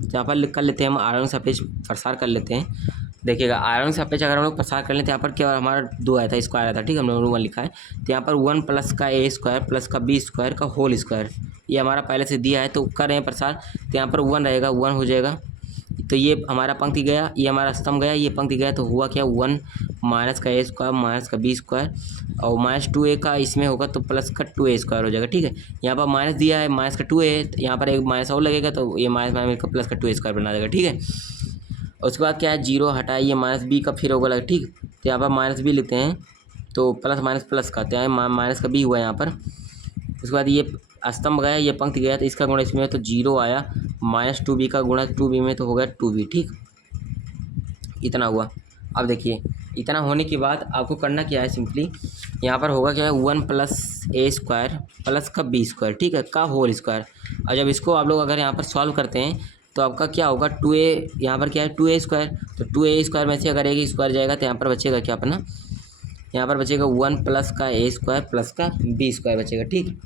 यहाँ पर लिख कर लेते हैं हम R1 के सापेक्ष प्रसार कर लेते हैं। देखिएगा R1 के सापेक्ष अगर हम लोग प्रसार कर लें तो यहाँ पर क्या हमारा 2 आया था, स्क्वायर आया था, ठीक है, हम लोगों ने 1 लिखा है, तो यहाँ पर 1 + का a² प्लस का b² का होल स्क्वायर, ये हमारा पहले से दिया है, तो कर रहे हैं प्रसार, तो यहाँ पर 1 रहेगा, 1 हो जाएगा, तो ये हमारा पंक्ति गया, ये हमारा स्तंभ गया, ये पंक्ति गया, तो हुआ क्या, 1 माइनस का a² माइनस का b² और -2a का इसमें होगा तो प्लस का 2a² हो जाएगा, ठीक है। यहाँ पर माइनस दिया है, माइनस का 2a, यहाँ पर एक माइनस और लगेगा तो ये माइनस का प्लस का 2a² बना देगा, ठीक है। उसके बाद क्या है, 0 हटाइए, -b का फिर होगा, ठीक। तो यहाँ पर -b लिखते हैं, तो प्लस माइनस प्लस का, तो यहाँ माइनस का b हुआ यहाँ पर। उसके बाद ये स्तंभ गया, ये पंक्ति गया, तो इसका गुणा इसमें तो 0 आया, -2b का गुणा 2b में तो हो गया 2b, ठीक। इतना हुआ। अब देखिए इतना होने के बाद आपको करना क्या है, सिंपली यहाँ पर होगा क्या है, 1 + a² प्लस का b², ठीक है, का होल स्क्वायर। और जब इसको आप लोग अगर यहाँ पर सॉल्व करते हैं तो आपका क्या होगा, 2a, यहाँ पर क्या है 2a², तो 2a² में से अगर एक स्क्वायर जाएगा तो यहाँ पर बचेगा क्या अपना, यहाँ पर बचेगा 1 + का a² प्लस का b² बचेगा, ठीक।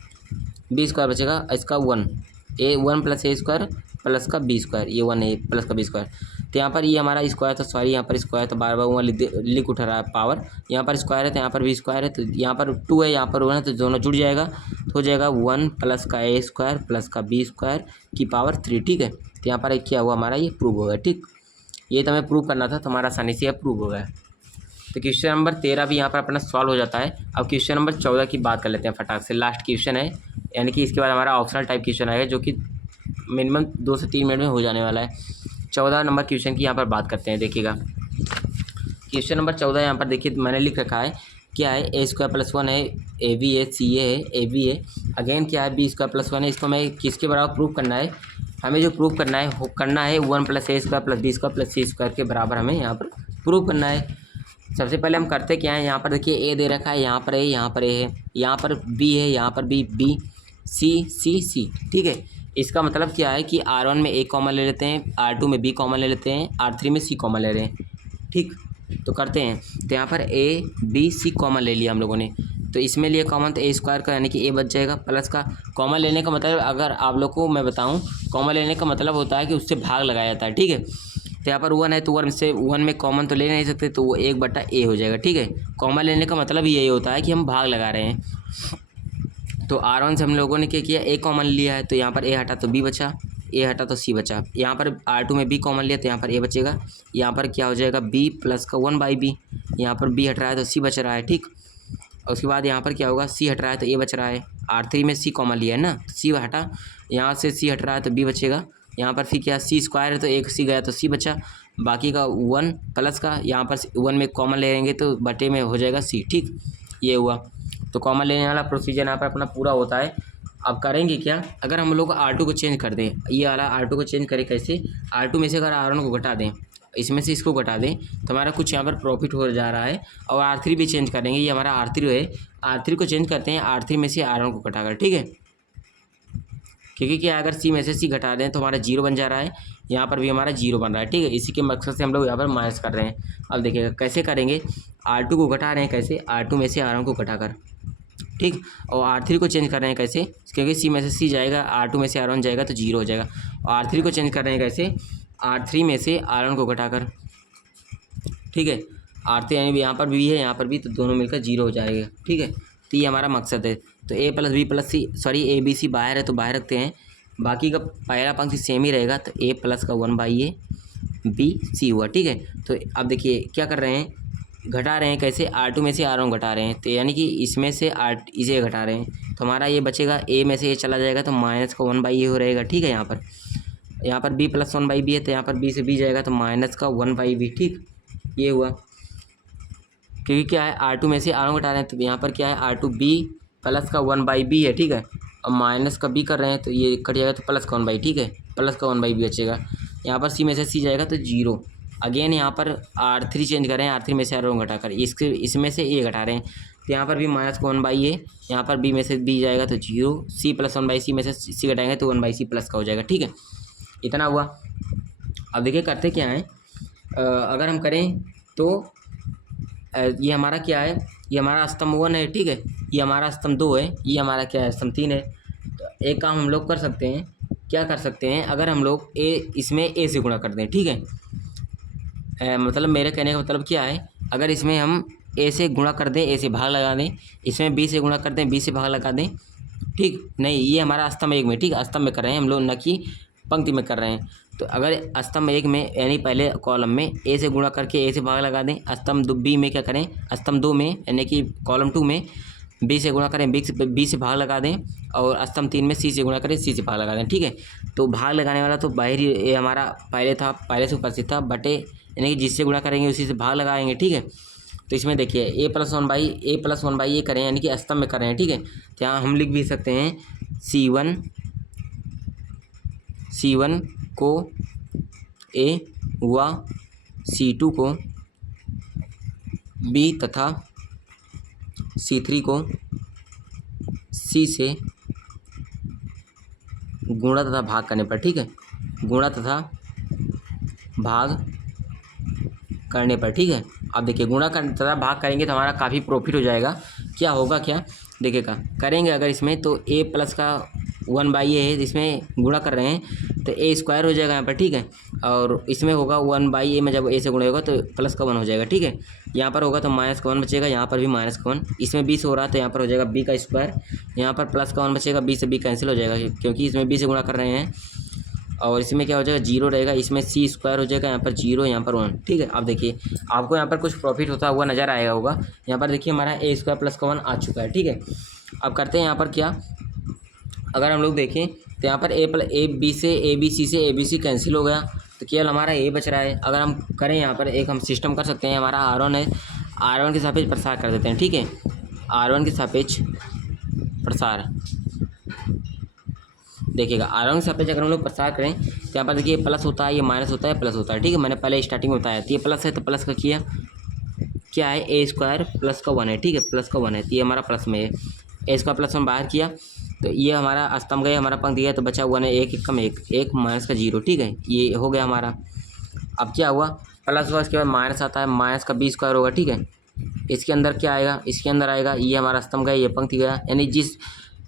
b² बचेगा, इसका 1 + a² प्लस का b², ये 1a प्लस का b², तो यहाँ पर ये हमारा स्क्वायर था, सॉरी यहाँ पर स्क्वायर तो बार बार वहाँ लिख उठा रहा है पावर, यहाँ पर स्क्वायर है तो यहाँ पर भी स्क्वायर है, तो यहाँ पर 2 है, यहाँ पर 1 है, तो दोनों जुड़ जाएगा, तो हो जाएगा 1 + का a² प्लस का b² की पावर 3, ठीक है। तो यहाँ पर एक क्या हुआ, हमारा ये प्रूव हो गया, ठीक। ये तो हमें प्रूव करना था, तो हमारा आसानी से प्रूव हो गया। तो क्वेश्चन नंबर 13 भी यहाँ पर अपना सॉल्व हो जाता है। अब क्वेश्चन नंबर 14 की बात कर लेते हैं फटाक से, लास्ट क्वेश्चन है, यानी कि इसके बाद हमारा ऑप्शनल टाइप क्वेश्चन आएगा जो कि मिनिमम 2 से 3 मिनट में हो जाने वाला है। 14 नंबर क्वेश्चन की यहाँ पर बात करते हैं। देखिएगा क्वेश्चन नंबर 14 यहाँ पर देखिए मैंने लिख रखा है, क्या है, a² + 1 है, ab है, ca है, ab है, अगेन क्या है, b² + 1 है। इसको मैं किसके बराबर प्रूव करना है, हमें जो प्रूव करना है 1 + a² + b² + c² के बराबर हमें यहाँ पर प्रूव करना है। सबसे पहले हम करते क्या है, यहाँ पर देखिए a दे रखा है, यहाँ पर a, यहाँ पर a है, यहाँ पर b है, यहाँ पर b, c, c, c, ठीक है। इसका मतलब क्या है कि R1 में a कॉमन ले लेते हैं, R2 में b कॉमन ले लेते हैं, R3 में c कॉमन ले रहे हैं, ठीक। तो करते हैं, तो यहाँ पर a b c कॉमन ले लिया हम लोगों ने, तो इसमें लिए कॉमन तो ए स्क्वायर का यानी कि ए बच जाएगा, प्लस का कॉमन लेने का मतलब, अगर आप लोग को मैं बताऊँ, कॉमन लेने का मतलब होता है कि उससे भाग लगाया जाता है, ठीक है। तो यहाँ पर 1 है तो 1 से 1 में कॉमन तो ले नहीं सकते, तो वो 1/a हो जाएगा, ठीक है। कॉमन लेने का मतलब यही होता है कि हम भाग लगा रहे हैं। तो R1 से हम लोगों ने क्या किया, a कॉमन लिया है, तो यहाँ पर a हटा तो b बचा, a हटा तो c बचा। यहाँ पर R2 में b कॉमन लिया तो यहाँ पर a बचेगा, यहाँ पर क्या हो जाएगा b प्लस का 1/b, यहाँ पर b हट रहा है तो c बच रहा है, ठीक। और उसके बाद यहाँ पर क्या होगा, c हट रहा है तो a बच रहा है, R3 में c कॉमन लिया है ना, तो c हटा, यहाँ से c हट रहा है तो b बचेगा। यहाँ पर फिर क्या, c स्क्वायर है तो एक c गया तो c बचा, बाकी का 1 प्लस का यहाँ पर 1 में कॉमन ले लेंगे तो बटे में हो जाएगा c, ठीक। ये हुआ। तो कॉमन लेने वाला प्रोसीजर यहाँ पर अपना पूरा होता है। अब करेंगे क्या, अगर हम लोग R2 को चेंज कर दें, ये वाला R2 को चेंज करें कैसे, R2 में से अगर R1 को घटा दें, इसमें से इसको घटा दें, तो हमारा कुछ यहाँ पर प्रॉफिट हो जा रहा है। और R3 भी चेंज करेंगे, ये हमारा R3 है, R3 को चेंज करते हैं R3 में से R1 को घटाकर, ठीक है। क्योंकि क्या, अगर C में से C घटा दें तो हमारा 0 बन जा रहा है, यहाँ पर भी हमारा 0 बन रहा है, ठीक है। इसी के मकसद से हम लोग यहाँ पर माइनस कर रहे हैं। अब देखिएगा कैसे करेंगे, R2 को घटा रहे हैं कैसे, R2 में से R1 को घटाकर, ठीक। और R3 को चेंज कर रहे हैं कैसे, क्योंकि C में से C जाएगा, R2 में से R1 जाएगा तो 0 हो जाएगा। और R3 को चेंज कर रहे हैं कैसे, R3 में से R1 को घटाकर, ठीक है। R3 यानी यहाँ पर भी है, यहाँ पर भी, तो दोनों मिलकर 0 हो जाएगा, ठीक है। तो ये हमारा मकसद है। तो a plus B plus C, sorry a b c बाहर है तो बाहर रखते हैं, बाकी का पहला पंक्ति सेम ही रहेगा, तो a प्लस का 1/a b c हुआ, ठीक है। तो अब देखिए क्या कर रहे हैं, घटा रहे हैं कैसे, R2 में से R1 घटा रहे हैं, तो यानी कि इसमें से इसे घटा रहे हैं, तो हमारा ये बचेगा, a में से ये चला जाएगा तो माइनस का 1/a हो रहेगा, ठीक है। यहाँ पर b प्लस 1/b है, तो यहाँ पर b से b जाएगा तो माइनस का 1/b, ठीक। ये हुआ, क्योंकि क्या है, R2 में से R1 घटा रहे हैं, तो यहाँ पर क्या है, R2 b प्लस का 1/b है, ठीक है। और माइनस का b कर रहे हैं तो ये कट जाएगा तो प्लस का 1/, ठीक है, प्लस का 1/b बचेगा। यहाँ पर c में से c जाएगा तो 0। अगेन यहाँ पर R3 चेंज कर रहे हैं, R3 में से R1 घटाकर, इसमें से a घटा रहे हैं, तो यहाँ पर भी माइनस का 1/a, यहाँ पर b में से b जाएगा तो 0, c प्लस 1/c में से c घटाएंगे तो 1/c प्लस का हो जाएगा, ठीक है। इतना हुआ। अब देखिए करते क्या है, अगर हम करें तो ये हमारा क्या है, ये हमारा स्तंभ 1 है, ठीक है, ये हमारा स्तंभ 2 है, ये हमारा क्या है, स्तंभ 3 है। तो एक काम हम लोग कर सकते हैं, क्या कर सकते हैं, अगर हम लोग इसमें a से गुणा कर दें, ठीक है। मतलब मेरे कहने का मतलब क्या है, अगर इसमें हम a से गुणा कर दें, a से भाग लगा दें, इसमें b से गुणा कर दें, b से भाग लगा दें, ठीक। नहीं, ये हमारा स्तंभ 1 में, ठीक, स्तंभ में कर रहे हैं हम लोग, न कि पंक्ति में कर रहे हैं। तो अगर स्तंभ 1 में यानी पहले कॉलम में a से गुणा करके a से भाग लगा दें, स्तंभ b में क्या करें, स्तंभ 2 में यानी कि कॉलम 2 में b से गुणा करें, b से भाग लगा दें, और स्तंभ 3 में c से गुणा करें, c से भाग लगा दें, ठीक है। तो भाग लगाने वाला तो बाहरी ये हमारा पहले था, पहले से उपस्थित था, बटे यानी कि जिससे गुणा करेंगे उसी से भाग लगाएंगे, ठीक है। तो इसमें देखिए a प्लस 1/a करें यानी कि स्तंभ में कर रहे हैं, ठीक है। तो यहाँ हम लिख भी सकते हैं C1 को a व C2 को b तथा C3 को c से गुणा तथा भाग करने पर, ठीक है, गुणा तथा भाग करने पर, ठीक है। अब देखिए गुणा तथा भाग करेंगे तो हमारा काफ़ी प्रॉफिट हो जाएगा। क्या होगा, क्या देखिएगा करेंगे, अगर इसमें तो a प्लस का 1/a है, इसमें गुणा कर रहे हैं तो a स्क्वायर हो जाएगा यहाँ पर, ठीक है। और इसमें होगा 1/a में जब a से गुणा होगा तो प्लस का 1 हो जाएगा, ठीक है। यहाँ पर होगा तो माइनस का 1 बचेगा, यहाँ पर भी माइनस का 1, इसमें b से हो रहा है तो यहाँ पर हो जाएगा b का स्क्वायर, यहाँ पर प्लस का 1 बचेगा, b से b कैंसिल हो जाएगा क्योंकि इसमें b से गुणा कर रहे हैं। और इसमें क्या हो जाएगा, 0 रहेगा, इसमें c स्क्वायर हो जाएगा, यहाँ पर 0, यहाँ पर 1, ठीक है। अब देखिए आपको यहाँ पर कुछ प्रॉफिट होता हुआ नज़र आएगा होगा। यहाँ पर देखिए हमारा a स्क्वायर प्लस का 1 आ चुका है, ठीक है। अब करते हैं यहाँ पर क्या, अगर हम लोग देखें तो यहाँ पर a b c कैंसिल हो गया, तो केवल हमारा a बच रहा है। अगर हम करें यहाँ पर एक हम सिस्टम कर सकते हैं, हमारा R1 है, R1 के सापेक्ष प्रसार कर देते हैं, ठीक है। R1 के सापेक्ष प्रसार, देखिएगा R1 के सापेक्ष अगर हम लोग प्रसार करें तो यहाँ पर देखिए प्लस होता है, ये माइनस होता है, प्लस होता है, ठीक है। मैंने पहले स्टार्टिंग में बताया, तो ये प्लस है तो प्लस का किया, क्या है, a स्क्वायर प्लस का 1 है, ठीक है, प्लस का 1 है, तो ये हमारा प्लस में है, a स्क्वायर प्लस 1 बाहर किया तो ये हमारा स्तंभ गया, हमारा पंक्ति गया, तो बचा 1 है, 1 कम 1 माइनस का 0, ठीक है, ये हो गया हमारा। अब क्या हुआ, प्लस हुआ, इसके बाद माइनस आता है, माइनस का b स्क्वायर होगा, ठीक है, इसके अंदर क्या आएगा, इसके अंदर आएगा ये हमारा स्तंभ गया, ये पंक्ति गया, यानी जिस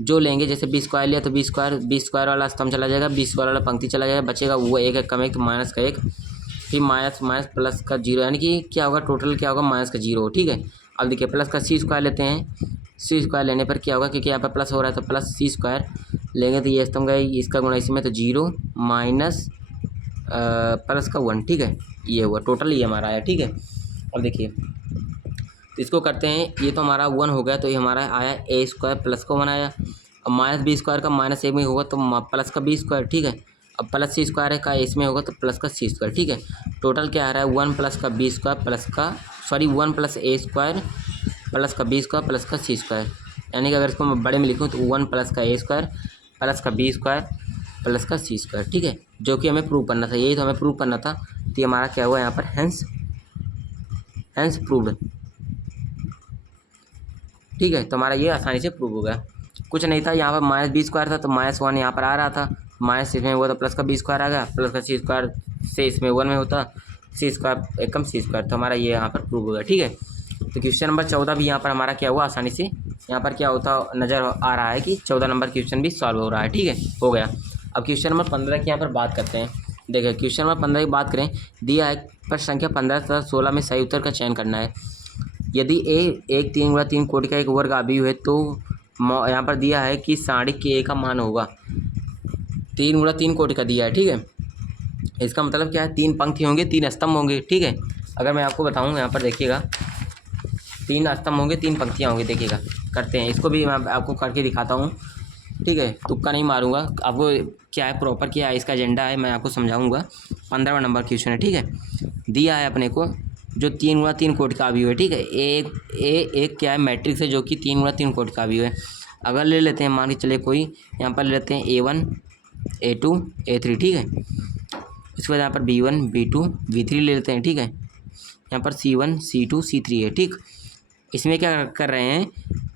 जो लेंगे जैसे बी स्क्वायर लिया तो बी स्क्वायर वाला स्तंभ चला जाएगा, बी स्क्वायर वाला पंक्ति चला जाएगा, बचेगा वो एक कम एक तो माइनस का एक, फिर माइनस माइनस प्लस का जीरो, यानी कि क्या होगा टोटल क्या होगा माइनस का जीरो। ठीक है, अब देखिए प्लस का सी स्क्वायर लेते हैं, सी स्क्वायर लेने पर क्या होगा क्योंकि यहाँ पर प्लस हो रहा है तो प्लस सी स्क्वायर लेंगे तो ये स्तंभ गए, इसका गुणा इसमें तो जीरो माइनस प्लस का 1। ठीक है, ये हुआ टोटल ये हमारा आया। ठीक है, अब देखिए तो इसको करते हैं, ये तो हमारा 1 हो गया तो ये हमारा आया ए स्क्वायर प्लस का 1 आया। अब माइनस बी स्क्वायर का माइनस ए में होगा तो प्लस का बी स्क्वायर। ठीक है, अब प्लस सी स्क्वायर है का इसमें होगा तो प्लस का सी स्क्वायर। ठीक है, टोटल क्या आ रहा है 1 प्लस का बी स्क्वायर प्लस का 1 प्लस ए स्क्वायर प्लस का बी स्क्वायर प्लस का सी स्क्वायर, यानी कि अगर इसको मैं बड़े में लिखूँ तो 1 प्लस का ए स्क्वायर प्लस का बी स्क्वायर प्लस का सी स्क्वायर। ठीक है, जो कि हमें प्रूव करना था, यही तो हमें प्रूव करना था। तो ये हमारा क्या हुआ यहाँ पर हैंस प्रूव्ड। ठीक है, तो हमारा ये आसानी से प्रूव हो गया, कुछ नहीं था। यहाँ पर माइनस बी स्क्वायर था तो -1 यहाँ पर आ रहा था, माइनस इसमें हुआ तो प्लस का बी स्क्वायर आ गया, प्लस का सी स्क्वायर से इसमें 1 में होता सी स्क्वायर एकम सी स्क्वायर, तो हमारा ये यहाँ पर प्रूव हो गया। ठीक है, तो क्वेश्चन नंबर 14 भी यहाँ पर हमारा क्या हुआ आसानी से, यहाँ पर क्या होता नज़र आ रहा है कि 14 नंबर क्वेश्चन भी सॉल्व हो रहा है। ठीक है, हो गया। अब क्वेश्चन नंबर 15 की यहाँ पर बात करते हैं। देखिए क्वेश्चन नंबर 15 की बात करें, दिया है प्रश्न संख्या 15 तथा 16 में सही उत्तर का चयन करना है। यदि ए एक 3 × 3 कोटि का एक वर्ग अवयव है तो यहाँ पर दिया है कि साढ़े के ए का मान होगा। 3 × 3 कोटि का दिया है। ठीक है, इसका मतलब क्या है 3 पंक्ति होंगे 3 स्तंभ होंगे। ठीक है, अगर मैं आपको बताऊँ यहाँ पर देखिएगा 3 स्तंभ होंगे 3 पंक्तियाँ होंगी। देखिएगा करते हैं, इसको भी मैं आपको करके दिखाता हूँ। ठीक है, तुक्का नहीं मारूंगा, आपको क्या है प्रॉपर क्या है इसका एजेंडा है मैं आपको समझाऊंगा। 15वां नंबर क्वेश्चन है। ठीक है, दिया है अपने को जो 3 × 3 कोटि का अवयव है। ठीक है, एक क्या है मैट्रिक्स है जो कि 3 × 3 कोटि का अवयव है। अगर ले लेते हैं मान के चले कोई यहाँ पर ले लेते हैं A1 A2 A3। ठीक है, इसके बाद यहाँ पर B1 B2 B3 ले लेते हैं। ठीक है, यहाँ पर C1 C2 C3 है। ठीक, इसमें क्या कर रहे हैं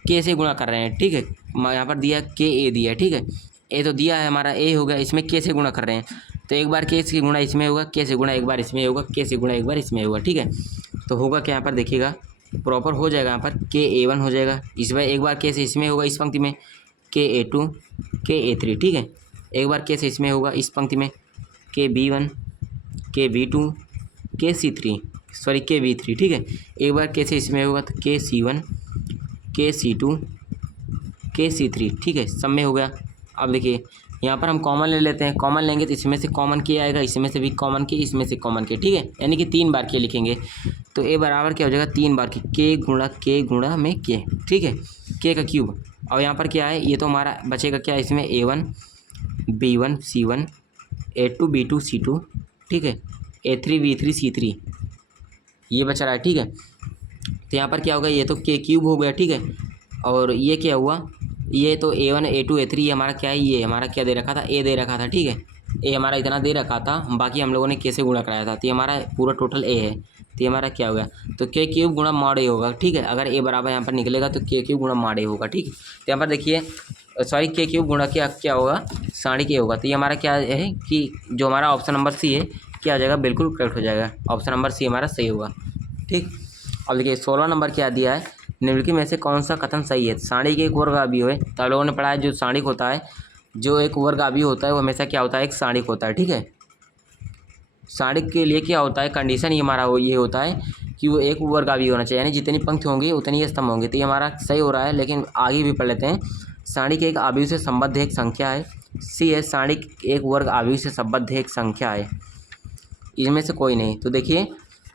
के से गुणा कर रहे हैं। ठीक है, यहाँ पर दिया के ए दिया है। ठीक है, ए तो दिया है हमारा ए हो गया, इसमें के से गुणा कर रहे हैं तो एक बार के से गुणा इसमें होगा, के से गुणा एक बार इसमें होगा, के से गुणा एक बार इसमें होगा। ठीक है, तो होगा क्या यहाँ पर देखिएगा प्रॉपर हो जाएगा, यहाँ पर के A1 हो जाएगा, इस बार एक बार के से इसमें होगा इस पंक्ति में के A2 के A3। ठीक है, एक बार के से इसमें होगा इस पंक्ति में के B1 के B2 के C3 के B3। ठीक है, एक बार के से इसमें होगा तो के C1 के C2 के C3। ठीक है, सब में हो गया। अब देखिए यहाँ पर हम कॉमन ले लेते हैं, कॉमन लेंगे तो इसमें से कॉमन के आएगा, इसमें से भी कॉमन के, इसमें से कॉमन के। ठीक है, यानी कि 3 बार के लिखेंगे तो ए बराबर क्या हो जाएगा 3 बार के गुणा में के। ठीक है, के का क्यूब। और यहाँ पर क्या है ये तो हमारा बचेगा क्या इसमें A1 B1 C1 A2 B2 C2। ठीक है, A3 B3 C3 ये बच रहा है। ठीक है, तो यहाँ पर क्या होगा ये तो के क्यूब हो गया। ठीक है, और ये क्या हुआ ये तो A1 A2 A3 ये हमारा क्या है, ये हमारा क्या दे रखा था ए दे रखा था। ठीक है, ए हमारा इतना दे रखा था, बाकी हम लोगों ने के से गुणा कराया था तो ये हमारा पूरा टोटल ए है। तो ये हमारा क्या होगा तो के क्यूब गुणा मॉड ए होगा। ठीक है, अगर ए बराबर यहाँ पर निकलेगा तो के क्यूब गुणा मॉड ए होगा। ठीक है, तो यहाँ पर देखिए के क्यूब गुणा क्या होगा साढ़े के होगा। तो ये हमारा क्या है कि जो हमारा ऑप्शन नंबर सी है क्या हो जाएगा बिल्कुल करेक्ट हो जाएगा, ऑप्शन नंबर सी हमारा सही होगा। ठीक, अब देखिए 16 नंबर क्या दिया है, निम्नलिखित में से कौन सा कथन सही है। साढ़े के एक वर्ग अवयव है, तो आप लोगों ने पढ़ा है जो साढ़िक होता है, जो एक वर्ग अवयव होता है वो हमेशा क्या होता है एक साढ़िक होता है। ठीक है, साढ़िक के लिए क्या होता है कंडीशन ये हमारा ये होता है कि वो एक वर्ग अवयव होना चाहिए, यानी जितनी पंक्ति होंगी उतनी ही स्तंभ होंगे। तो ये हमारा सही हो रहा है, लेकिन आगे भी पढ़ लेते हैं। साढ़िक एक अवयव से संबद्ध एक संख्या है, सी है साढ़िक एक वर्ग अवयव से संबद्ध एक संख्या है, इनमें से कोई नहीं। तो देखिए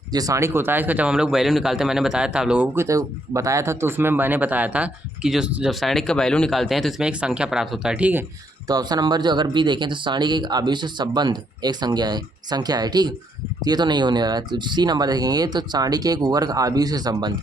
जो साढ़िक होता है इसका जब हम लोग वैल्यू निकालते हैं, मैंने बताया था आप लोगों को तो बताया था, तो उसमें मैंने बताया था कि जो जब साढ़िक का वैल्यू निकालते हैं तो इसमें एक संख्या प्राप्त होता है। ठीक है, तो ऑप्शन नंबर जो अगर बी देखें तो साढ़िक एक अवयव से संबंध एक संख्या है। ठीक, तो ये तो नहीं होने वाला है। तो सी नंबर देखेंगे तो साढ़िक एक वर्ग अवयव से संबंध,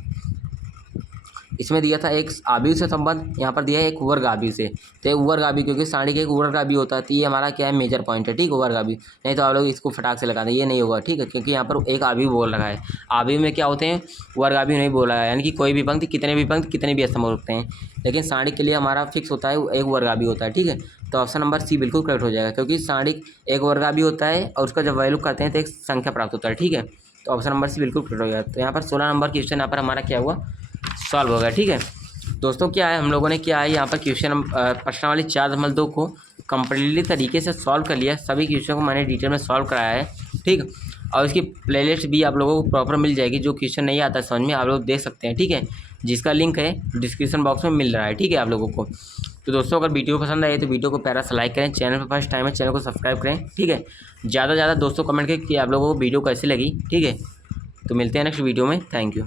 इसमें दिया था एक अवयव से संबंध, यहाँ पर दिया है एक वर्ग अवयव से। तो एक वर्ग अवयव क्योंकि साढ़िक एक वर्ग अवयव होता है तो ये हमारा क्या है मेजर पॉइंट है। ठीक, वर्ग अवयव, नहीं तो आप लोग इसको फटाक से लगा दें, ये नहीं होगा। ठीक है, क्योंकि यहाँ पर एक अवयव बोल रहा है, अवयव में क्या होते हैं वर्ग अवयव नहीं बोल रहा है, यानी कि कोई भी पंक्ति कितने भी स्तंभ हो सकते हैं, लेकिन साढ़िक के लिए हमारा फिक्स होता है एक वर्ग अवयव होता है। ठीक है, तो ऑप्शन नंबर सी बिल्कुल करेक्ट हो जाएगा, क्योंकि साढ़िक एक वर्ग अवयव होता है और उसका जब वैल्यू करते हैं तो एक संख्या प्राप्त होता है। ठीक है, तो ऑप्शन नंबर सी बिल्कुल करेक्ट हो गया। तो यहाँ पर 16 नंबर क्वेश्चन यहाँ पर हमारा क्या हुआ, सॉल्व हो गया। ठीक है दोस्तों, क्या है हम लोगों ने क्या है यहाँ पर क्वेश्चन प्रश्नावली 4.2 को कंप्लीटली तरीके से सॉल्व कर लिया। सभी क्वेश्चन को मैंने डिटेल में सॉल्व कराया है। ठीक, और इसकी प्लेलिस्ट भी आप लोगों को प्रॉपर मिल जाएगी। जो क्वेश्चन नहीं आता समझ में आप लोग देख सकते हैं। ठीक है, जिसका लिंक है डिस्क्रिप्शन बॉक्स में मिल रहा है। ठीक है आप लोगों को। तो दोस्तों अगर वीडियो पसंद आए तो वीडियो को प्यारा सा लाइक करें, चैनल पर फर्स्ट टाइम है चैनल को सब्सक्राइब करें। ठीक है, ज़्यादा से ज़्यादा दोस्तों कमेंट करें कि आप लोगों को वीडियो कैसी लगी। ठीक है, तो मिलते हैं नेक्स्ट वीडियो में। Thank you.